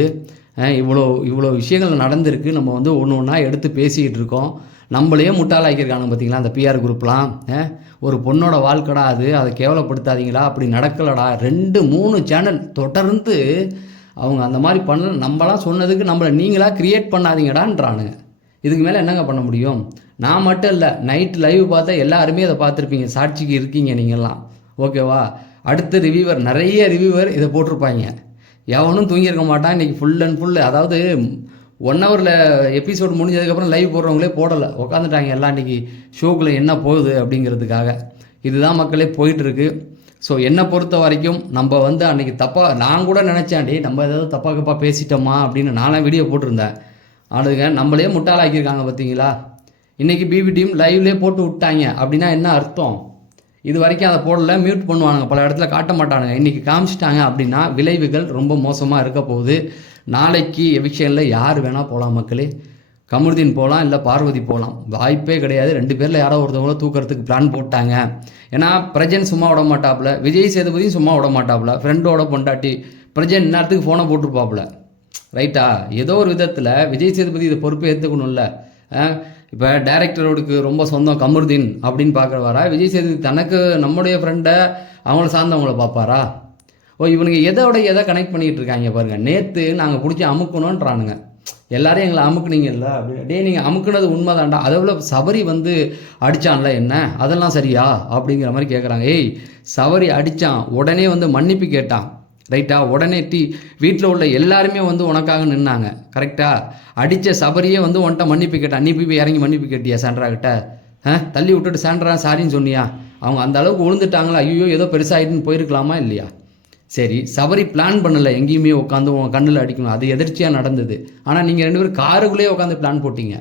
இவ்வளோ இவ்வளோ விஷயங்கள் நடந்திருக்கு. நம்ம வந்து ஒன்று ஒன்றா எடுத்து பேசிக்கிட்டு இருக்கோம். நம்மளையே முட்டாளாக்கியிருக்காங்க பார்த்தீங்களா? அந்த பிஆர் குரூப்லாம். ஒரு பொண்ணோட வாழ்க்கடா அது. அதை கேவலப்படுத்தாதீங்களா? அப்படி நடக்கலடா. ரெண்டு மூணு சேனல் தொடர்ந்து அவங்க அந்த மாதிரி பண்ண நம்மளாம் சொன்னதுக்கு நம்மளை நீங்களா கிரியேட் பண்ணாதீங்கடான்றானுங்க. இதுக்கு மேலே என்னங்க பண்ண முடியும்? நான் மட்டும் இல்லை நைட் லைவ் பார்த்தா எல்லாருமே அதை பார்த்துருப்பீங்க. சாட்சிக்கு இருக்கீங்க நீங்கள்லாம் ஓகேவா? அடுத்த ரிவ்யூவர் நிறைய ரிவியூவர் இதை போட்டிருப்பாங்க. எவனும் தூங்கியிருக்க மாட்டான். இன்றைக்கி ஃபுல் அண்ட் ஃபுல் அதாவது ஒன் ஹவரில் எபிசோட் முடிஞ்சதுக்கப்புறம் லைவ் போடுறவங்களே போடலை. உட்காந்துட்டாங்க எல்லாம் இன்றைக்கி ஷோக்குள்ளே என்ன போகுது அப்படிங்கிறதுக்காக. இதுதான் மக்களே போயிட்டுருக்கு ஸோ என்னை பொறுத்த வரைக்கும் நம்ம வந்து அன்றைக்கி தப்பாக நான் கூட நினச்சாண்டி நம்ம ஏதாவது தப்பாக கப்பாக பேசிட்டோமா? அப்படின்னு நானே வீடியோ போட்டிருந்தேன். ஆளுங்க நம்மளே முட்டாளாக்கியிருக்காங்க பார்த்தீங்களா? இன்றைக்கி பிபி டீம் லைவ்லேயே போட்டு விட்டாங்க. அப்படின்னா என்ன அர்த்தம்? இது வரைக்கும் அதை போடல மியூட் பண்ணுவானுங்க. பல இடத்துல காட்ட மாட்டானுங்க. இன்றைக்கி காமிச்சிட்டாங்க அப்படின்னா விளைவுகள் ரொம்ப மோசமாக இருக்க போகுது. நாளைக்கு எவிக்ஷனில் யார் வேணால் போகலாம் மக்களே. கமருதீன் போகலாம் இல்லை பார்வதி போகலாம். வாய்ப்பே கிடையாது. ரெண்டு பேரில் யாரோ ஒருத்தவங்கள தூக்கிறதுக்கு பிளான் போட்டாங்க. ஏன்னா பிரஜன் சும்மா விட மாட்டாப்புல. விஜய் சேதுபதியும் சும்மா விட மாட்டாப்புல. ஃப்ரெண்டோட பொண்டாட்டி. பிரஜன் நேரத்துக்கு ஃபோனை போட்டிருப்பாப்புல. ரைட்டா ஏதோ ஒரு விதத்தில் விஜய் சேதுபதி இதை பொறுப்பை ஏற்றுக்கணும்ல இப்போ டைரக்டரோடுக்கு ரொம்ப சொந்தம் கமருதீன் அப்படின்னு பார்க்குறவாரா? விஜய் சேதுபதி தனக்கு நம்முடைய ஃப்ரெண்டை அவங்கள சார்ந்தவங்கள பார்ப்பாரா? ஓ இவனுங்க எதோட எதை கனெக்ட் பண்ணிகிட்டு இருக்காங்க பாருங்கள் நேற்று நாங்கள் பிடிச்சி அமுக்கணுன்றானுங்க எல்லாரும் எங்களை அமுக்குனீங்கல்ல? அப்படி டேய் நீங்கள் அமுக்குனது உண்மைதான்டா. அதை விட சபரி வந்து அடிச்சான்ல என்ன? அதெல்லாம் சரியா? அப்படிங்கிற மாதிரி கேட்குறாங்க ஏய் சபரி அடித்தான் உடனே வந்து மன்னிப்பு கேட்டான். ரைட்டா? உடனே டீ வீட்டில் உள்ள எல்லாருமே வந்து உனக்காக நின்னாங்க. கரெக்டாக அடித்த சபரியே வந்து உன்ட்ட மன்னிப்பு கேட்டான். நீ போய் இறங்கி மன்னிப்பு கேட்டியா சாண்ட்ரா கிட்ட? ஆ? தள்ளி விட்டுட்டு சாண்ட்ரா சாரின்னு சொன்னியா? அவங்க அந்த அளவுக்கு விழுந்துட்டாங்களா ஐயோ ஏதோ பெருசாகிட்டுன்னு போயிருக்கலாமா இல்லையா? சரி சபரி பிளான் பண்ணலை. எங்கேயுமே உட்காந்து உன் கண்ணில் அடிக்கணும் அது எதிர்ச்சியாக நடந்தது. ஆனால் நீங்கள் ரெண்டு பேரும் காருக்குள்ளேயே உட்காந்து பிளான் போட்டிங்க.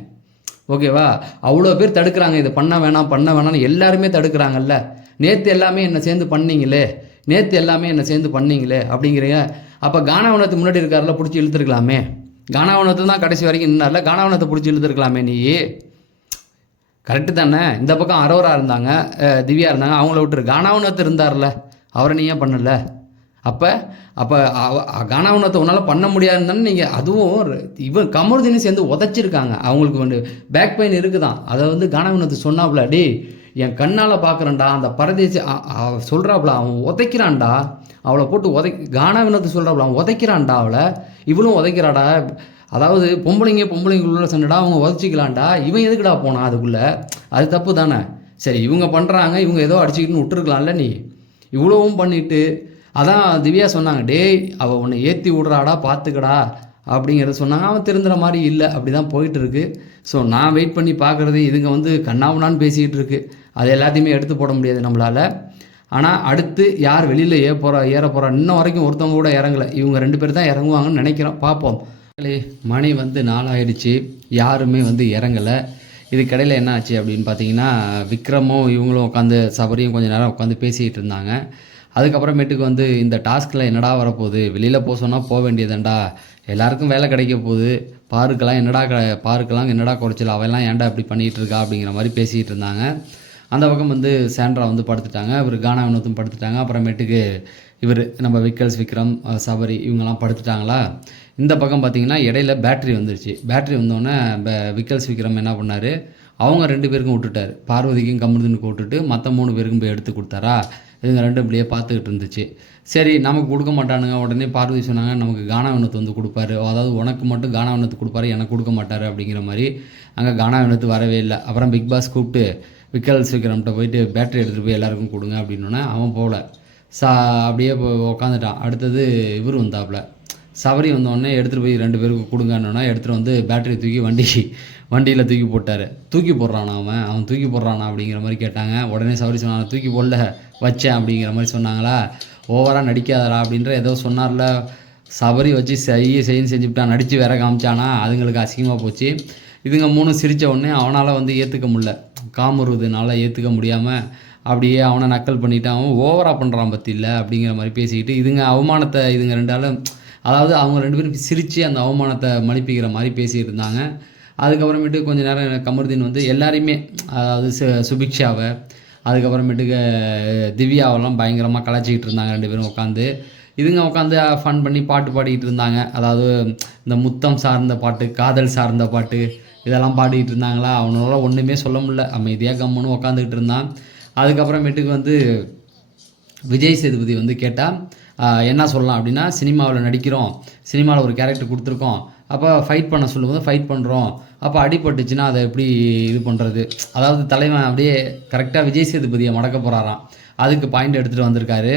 ஓகேவா அவ்வளோ பேர் தடுக்கிறாங்க. இதை பண்ண வேணாம் பண்ண வேணாம்னு எல்லாருமே தடுக்கிறாங்கல்ல. நேற்று எல்லாமே என்னை சேர்ந்து பண்ணீங்களே? நேற்று எல்லாமே என்னை சேர்ந்து பண்ணீங்களே? அப்படிங்கிறீங்க அப்போ கானாவனத்துக்கு முன்னாடி இருக்கார்ல பிடிச்சி இழுத்துருக்கலாமே. கானாவனத்து தான் கடைசி வரைக்கும் நின்னார்ல. கானாவனத்தை பிடிச்சி இழுத்துருக்கலாமே நீ? கரெக்டு தானே? இந்த பக்கம் அரோரா இருந்தாங்க திவ்யா இருந்தாங்க. அவங்கள விட்டுரு. கானாவனத்து இருந்தார்ல. அவரை நீ ஏன் பண்ணலை? அப்போ அப்போ கானாவனத்தை உன்னால் பண்ண முடியாதுன்னு தானே நீங்கள் அதுவும் இவன் கமருதீனும் சேர்ந்து உதச்சிருக்காங்க. அவங்களுக்கு வந்து பேக் பெயின் இருக்குதான். அதை வந்து கானாவனத்து சொன்னாப்புல டே என் கண்ணால் பார்க்குறேன்டா அந்த பரதேசி அவ சொல்கிறாப்புல அவன் உதைக்கிறான்டா. அவளை போட்டு உதை கானாவினத்தை சொல்கிறாப்புல அவன் உதைக்கிறான்டா அவளை. இவளும் உதைக்கிறாடா. அதாவது பொம்பளைங்க பொம்பளைங்களுள்ள சண்டைடா அவங்க உதச்சிக்கலான்டா இவன் எதுக்குடா போனான் அதுக்குள்ளே? அது தப்பு தானே. சரி இவங்க பண்ணுறாங்க இவங்க ஏதோ அடிச்சுக்கிட்டுன்னு விட்டுருக்கலாம்ல நீ. இவ்வளவும் பண்ணிட்டு அதான் திவ்யா சொன்னாங்க டேய் அவள் உன்னை ஏற்றி விடுறாடா பார்த்துக்கடா அப்படிங்கிறத சொன்னாங்க. அவன் திருந்துற மாதிரி இல்லை அப்படி தான் போயிட்டு இருக்கு ஸோ நான் வெயிட் பண்ணி பார்க்குறது இதுங்க வந்து கண்ணாவுனான்னு பேசிக்கிட்டு இருக்கு அது எல்லாத்தையுமே எடுத்து போட முடியாது நம்மளால். ஆனால் அடுத்து யார் வெளியில் ஏற போகிறா ஏற போகிறா இன்ன வரைக்கும் ஒருத்தவங்க கூட இறங்கலை. இவங்க ரெண்டு பேர் தான் இறங்குவாங்கன்னு நினைக்கிறோம். பார்ப்போம் மணி வந்து நாளாயிடுச்சு யாருமே வந்து இறங்கலை. இதுக்கடையில் என்ன ஆச்சு அப்படின்னு பார்த்தீங்கன்னா விக்ரமும் இவங்களும் உட்காந்து சபரியும் கொஞ்ச நேரம் உட்காந்து பேசிக்கிட்டு இருந்தாங்க. அதுக்கப்புறமேட்டுக்கு வந்து இந்த டாஸ்கில் என்னடா வரப்போகுது? வெளியில் போக சொன்னால் போக வேண்டியதுண்டா எல்லாருக்கும் வேலை கிடைக்க போகுது. பாருக்கெல்லாம் என்னடா க பாருக்கெல்லாம் என்னடா குறைச்சல்? அவெல்லாம் ஏன்டா இப்படி பண்ணிகிட்டு இருக்கா? அப்படிங்கிற மாதிரி பேசிகிட்டு இருந்தாங்க. அந்த பக்கம் வந்து சாண்ட்ரா வந்து படுத்துட்டாங்க. இவர் கானா வினோத்தும் படுத்துட்டாங்க. அப்புறமேட்டுக்கு இவர் நம்ம விக்கல்ஸ் விக்ரம் சபரி இவங்கெல்லாம் படுத்துட்டாங்களா? இந்த பக்கம் பார்த்தீங்கன்னா இடையில பேட்ரி வந்துருச்சு. பேட்டரி வந்தோடனே விக்கல்ஸ் விக்ரம் என்ன பண்ணார்? அவங்க ரெண்டு பேருக்கும் விட்டுட்டார். பார்வதிக்கும் கமருதனுக்கு விட்டுட்டு மற்ற மூணு பேருக்கும் போய் எடுத்து கொடுத்தாரா? இதுங்க ரெண்டு இப்படியே பார்த்துக்கிட்டு இருந்துச்சு. சரி நமக்கு கொடுக்க மாட்டானுங்க. உடனே பார்வதி சொன்னாங்க நமக்கு கானாவினத்து வந்து கொடுப்பாரு. அதாவது உனக்கு மட்டும் கானாவினத்து கொடுப்பாரு எனக்கு கொடுக்க மாட்டாரு அப்படிங்கிற மாதிரி அங்கே கானாவினத்து வரவே இல்லை. அப்புறம் பிக் பாஸ் கூப்பிட்டு விக்கல் விக்ரம்கிட்ட போயிட்டு பேட்டரி எடுத்துகிட்டு போய் எல்லாருக்கும் கொடுங்க அப்படின்னோடனே அவன் போகல சா அப்படியே உட்காந்துட்டான் அடுத்தது இவர் வந்தாப்புல. சபரி வந்தோடனே எடுத்துகிட்டு போய் ரெண்டு பேருக்கு கொடுங்கன்னோன்னா எடுத்துகிட்டு வந்து பேட்டரி தூக்கி வண்டி வண்டியில் தூக்கி போட்டார். தூக்கி போடுறானா அவன்? அவன் தூக்கி போடுறானா அப்படிங்கிற மாதிரி கேட்டாங்க. உடனே சவரி சொன்னாங்க தூக்கி போடல வச்சேன் அப்படிங்கிற மாதிரி சொன்னாங்களா? ஓவராக நடிக்காதடா அப்படின்ற ஏதோ சொன்னார்ல. சபரி வச்சு செய்ய செய்யன்னு செஞ்சுவிட்டான் நடித்து வேற காமிச்சானா? அதுங்களுக்கு அசிங்கமாக போச்சு. இதுங்க மூணு சிரித்த உடனே அவனால் வந்து ஏற்றுக்க முடியல. காமுறுவதுனால ஏற்றுக்க முடியாமல் அப்படியே அவனை நக்கல் பண்ணிட்டான் அவன் ஓவராக பண்ணுறான் பற்றி இல்லை அப்படிங்கிற மாதிரி பேசிக்கிட்டு இதுங்க அவமானத்தை இதுங்க ரெண்டாலும் அதாவது அவங்க ரெண்டு பேரும் சிரித்து அந்த அவமானத்தை மன்னிப்பிக்கிற மாதிரி பேசிகிட்டு இருந்தாங்க. அதுக்கப்புறமேட்டு கொஞ்ச நேரம் கமருதீன் வந்து எல்லாரையுமே அதாவது சு சுபிக்ஷாவை அதுக்கப்புறமேட்டுக்கு திவ்யாவெல்லாம் பயங்கரமாக கலாச்சிக்கிட்டு இருந்தாங்க ரெண்டு பேரும் உட்காந்து. இதுங்க உட்காந்து ஃபன் பண்ணி பாட்டு பாடிக்கிட்டு இருந்தாங்க. அதாவது இந்த முத்தம் சார்ந்த பாட்டு காதல் சார்ந்த பாட்டு இதெல்லாம் பாடிக்கிட்டு இருந்தாங்களா? அவனால ஒன்றுமே சொல்ல முடியல. அமைதியாக கம்முன்னு உட்காந்துக்கிட்டு இருந்தான். அதுக்கப்புறமேட்டுக்கு வந்து விஜய் சேதுபதி வந்து கேட்டால் என்ன சொல்லலாம் அப்படின்னா சினிமாவில் நடிக்கிறோம். சினிமாவில் ஒரு கேரக்டர் கொடுத்துருக்கோம். அப்போ ஃபைட் பண்ண சொல்லும்போது ஃபைட் பண்ணுறோம் அப்போ அடிபட்டுச்சுன்னா அதை எப்படி இது பண்ணுறது அதாவது தலைவன் அப்படியே கரெக்டாக விஜய் சேதுபதியை மடக்க போகிறாராம் அதுக்கு பாயிண்ட் எடுத்துகிட்டு வந்திருக்காரு.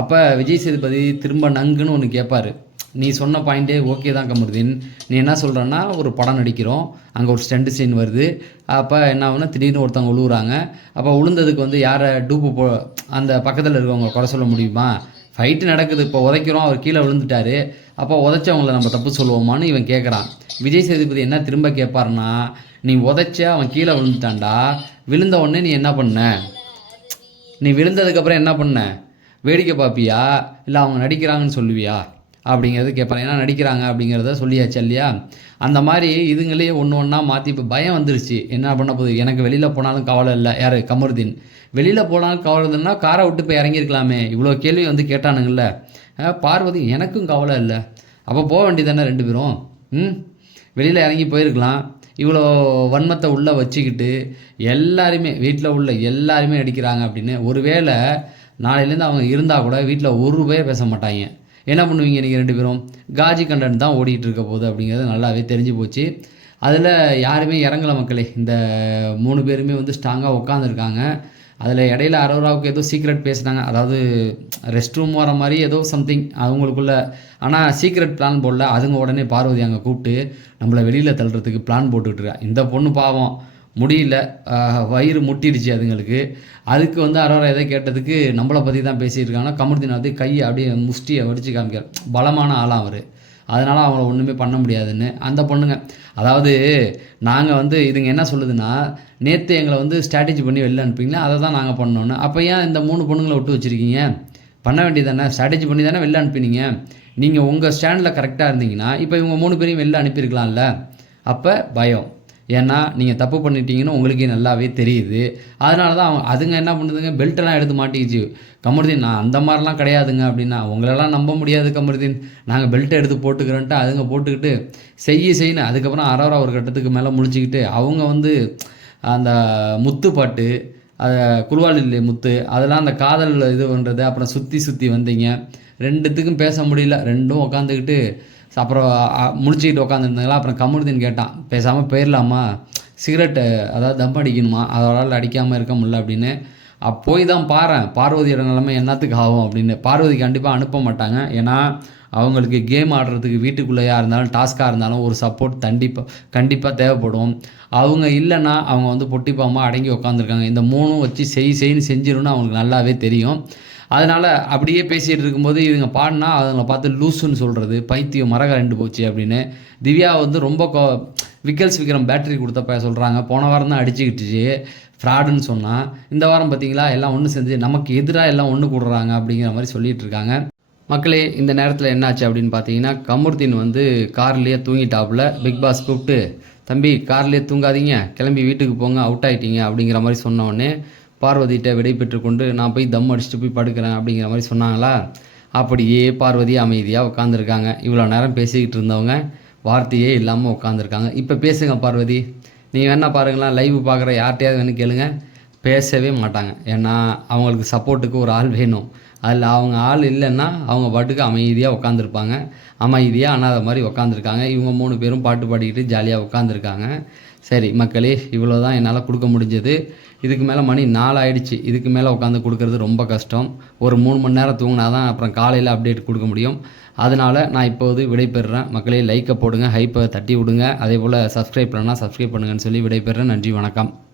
அப்போ விஜய் சேதுபதி திரும்ப நங்குன்னு ஒன்று கேட்பாரு நீ சொன்ன பாயிண்டே ஓகே தான் கமருதீன். நீ என்ன சொல்கிறன்னா ஒரு படம் நடிக்கிறோம். அங்கே ஒரு ஸ்டண்ட் சீன் வருது. அப்போ என்ன ஆகுனா திடீர்னு ஒருத்தவங்க உழுவுறாங்க. அப்போ உளுந்ததுக்கு வந்து யாரை டூப்பு போ அந்த பக்கத்தில் இருக்கவங்க குறை சொல்ல முடியுமா? ஃபைட்டு நடக்குது. இப்போ உதைக்கிறோம். அவர் கீழே விழுந்துட்டாரு. அப்போ உதைச்சவங்கள நம்ம தப்பு சொல்லுவோமான்னு இவன் கேட்குறான் விஜய் சேதுபதி என்ன திரும்ப கேட்பாருன்னா நீ உதைச்ச அவன் கீழே விழுந்துட்டான்டா. விழுந்த உடனே நீ என்ன பண்ண? நீ விழுந்ததுக்கப்புறம் என்ன பண்ண? வேடிக்கை பார்ப்பியா இல்லை அவங்க நடிக்கிறாங்கன்னு சொல்லுவியா? அப்படிங்கிறது கேட்பாங்க ஏன்னா நடிக்கிறாங்க அப்படிங்கிறத சொல்லியாச்சு இல்லையா? அந்த மாதிரி இதுங்களே ஒன்று ஒன்றா மாற்றி இப்போ பயம் வந்துருச்சு. என்ன பண்ண போகுது? எனக்கு வெளியில் போனாலும் கவலை இல்லை. யார்? கமருதீன். வெளியில் போனாலும் கவலை காரை விட்டு போய் இறங்கியிருக்கலாமே. இவ்வளோ கேள்வி வந்து கேட்டானுங்கள்ல. பார்வதி எனக்கும் கவலை இல்லை. அப்போ போக வேண்டியதானே ரெண்டு பேரும்? ம்? வெளியில் இறங்கி போயிருக்கலாம். இவ்வளோ வன்மத்தை உள்ளே வச்சுக்கிட்டு எல்லாருமே வீட்டில் உள்ள எல்லாருமே அடிக்கிறாங்க அப்படின்னு. ஒருவேளை நாளையிலேருந்து அவங்க இருந்தால் கூட வீட்டில் ஒரு ரூபாயே பேச மாட்டாங்க. என்ன பண்ணுவீங்க நீங்கள் ரெண்டு பேரும்? காஜி கண்டென்ட் தான் ஓடிட்டு இருக்க போகுது அப்படிங்கிறது நல்லாவே தெரிஞ்சு போச்சு. அதில் யாருமே இறங்கலை மக்களே. இந்த மூணு பேருமே வந்து ஸ்ட்ராங்காக உட்காந்துருக்காங்க அதில் இடையில அரோராவுக்கு ஏதோ சீக்ரெட் பேசினாங்க. அதாவது ரெஸ்ட் ரூம் வர மாதிரி ஏதோ சம்திங் அவங்களுக்குள்ள. ஆனால் சீக்ரெட் பிளான் போடல. அதுங்க உடனே பார்வதி அங்கே கூப்பிட்டு நம்மளை வெளியில் தள்ளுறதுக்கு பிளான் போட்டுக்கிட்டு இந்த பொண்ணு பாவம். முடியல. வயிறு முட்டிடுச்சு அதுங்களுக்கு. அதுக்கு வந்து அரோரா எதை கேட்டதுக்கு நம்மளை பற்றி தான் பேசியிருக்காங்கன்னா கமர்தீன் வந்து கையை அப்படியே முஷ்டியை வடித்து காமிக்கிறார். பலமான ஆளாக அவர். அதனால் அவங்கள ஒன்றுமே பண்ண முடியாதுன்னு அந்த பொண்ணுங்க. அதாவது நாங்கள் வந்து இதுங்க என்ன சொல்லுதுன்னா நேற்று எங்களை வந்து ஸ்ட்ராட்டஜி பண்ணி வெளில அனுப்பிங்களா அதை தான் நாங்கள் பண்ணோன்னு அப்போ ஏன் இந்த மூணு பொண்ணுங்களை விட்டு வச்சுருக்கீங்க? பண்ண வேண்டியதானே ஸ்ட்ராட்டஜி பண்ணி தானே வெளில அனுப்பினீங்க? நீங்கள் உங்கள் ஸ்டாண்டில் கரெக்டாக இருந்தீங்கன்னா இப்போ இவங்க மூணு பேரையும் வெளில அனுப்பியிருக்கலாம்ல? அப்போ பயம். ஏன்னா நீங்கள் தப்பு பண்ணிட்டீங்கன்னு உங்களுக்கே நல்லாவே தெரியுது. அதனால தான் அவங்க அதுங்க என்ன பண்ணுதுங்க? பெல்ட்டெல்லாம் எடுத்து மாட்டிக்கிச்சு. கமருதீன் நான் அந்த மாதிரிலாம் கிடையாதுங்க அப்படின்னா உங்களெல்லாம் நம்ப முடியாது கமருதீன். நாங்கள் பெல்ட்டை எடுத்து போட்டுக்கிறோன்ட்டு அதுங்க போட்டுக்கிட்டு செய்ய செய்யணும் அதுக்கப்புறம் அரோரா ஒரு கட்டத்துக்கு மேலே முழிச்சிக்கிட்டு அவங்க வந்து அந்த முத்து பாட்டு அதை குருவாலிலே முத்து அதெல்லாம் அந்த காதல் இது பண்ணுறது அப்புறம் சுற்றி சுற்றி வந்தீங்க. ரெண்டுத்துக்கும் பேச முடியல ரெண்டும் உக்காந்துக்கிட்டு அப்புறம் முடிச்சுக்கிட்டு உட்காந்துருந்தாங்களா அப்புறம் கமுருதீன் கேட்டான் பேசாமல் போயிடலாமா சிகரெட்டு அதாவது தம் அடிக்கணுமா? அதோட அடிக்காமல் இருக்க முடியல அப்படின்னு. போய் தான் பாரேன் பார்வதியோட நிலைமை என்னத்துக்கு ஆகும்? அப்படின்னு. பார்வதி கண்டிப்பாக அனுப்ப மாட்டாங்க. ஏன்னா அவங்களுக்கு கேம் ஆடுறதுக்கு வீட்டுக்குள்ளேயா இருந்தாலும் டாஸ்காக இருந்தாலும் ஒரு சப்போர்ட் கண்டிப்பாக கண்டிப்பாக தேவைப்படும். அவங்க இல்லைன்னா அவங்க வந்து பொட்டிப்பாமல் அடங்கி உட்காந்துருக்காங்க இந்த மூணும் வச்சு செய் செய்ன்னு செஞ்சிடும்னு அவங்களுக்கு நல்லாவே தெரியும். அதனால் அப்படியே பேசிகிட்டு இருக்கும்போது இவங்க பாடினா அதுங்களை பார்த்து லூசுன்னு சொல்கிறது பைத்தியம் மரக ரெண்டு போச்சு அப்படின்னு. திவ்யா வந்து ரொம்ப கோ விக்கல்ஸ் விக்ரம் பேட்டரி கொடுத்தப்ப சொல்கிறாங்க போன வாரம் தான் அடிச்சுக்கிட்டுச்சு ஃப்ராடுன்னு சொன்னால் இந்த வாரம் பார்த்தீங்களா எல்லாம் ஒன்று செஞ்சு நமக்கு எதிராக எல்லாம் ஒன்று கூடுறாங்க அப்படிங்கிற மாதிரி சொல்லிட்டு இருக்காங்க. மக்களே இந்த நேரத்தில் என்னாச்சு அப்படின்னு பார்த்தீங்கன்னா கமருதீன் வந்து கார்லேயே தூங்கிட்டாப்புல. பிக் பாஸ் கூப்பிட்டு தம்பி கார்லேயே தூங்காதீங்க கிளம்பி வீட்டுக்கு போங்க அவுட் ஆகிட்டீங்க அப்படிங்கிற மாதிரி சொன்னோடனே பார்வதிகிட்ட விடை பெற்றுக்கொண்டு நான் போய் தம் அடிச்சுட்டு போய் படுக்கிறேன் அப்படிங்கிற மாதிரி சொன்னாங்களா? அப்படியே பார்வதி அமைதியாக உட்காந்துருக்காங்க இவ்வளோ நேரம் பேசிக்கிட்டு இருந்தவங்க வார்த்தையே இல்லாமல் உட்காந்துருக்காங்க இப்போ பேசுங்க பார்வதி. நீங்கள் வேணால் பாருங்களேன் லைவ் பார்க்குற யார்கிட்டையாவது வேணும் கேளுங்க. பேசவே மாட்டாங்க. ஏன்னா அவங்களுக்கு சப்போர்ட்டுக்கு ஒரு ஆள் வேணும். அதில் அவங்க ஆள் இல்லைன்னா அவங்க பாட்டுக்கு அமைதியாக உட்காந்துருப்பாங்க அமைதியாக அனாத மாதிரி உட்காந்துருக்காங்க இவங்க மூணு பேரும் பாட்டு பாடிக்கிட்டு ஜாலியாக உட்காந்துருக்காங்க சரி மக்களே இவ்வளோ தான் என்னால் கொடுக்க முடிஞ்சது. இதுக்கு மேலே மணி நாலு ஆயிடுச்சு இதுக்கு மேலே உட்காந்து கொடுக்கறது ரொம்ப கஷ்டம். ஒரு மூணு மணி நேரம் தூங்கினா தான் அப்புறம் காலையில் அப்டேட் கொடுக்க முடியும். அதனால் நான் இப்போது விடைபெறுறேன். மக்களே லைக்கை போடுங்க ஹைப்பை தட்டி விடுங்க. அதே போல் சப்ஸ்கிரைப் பண்ணால் சப்ஸ்கிரைப் பண்ணுங்கன்னு சொல்லி விடைபெறுறேன். நன்றி வணக்கம்.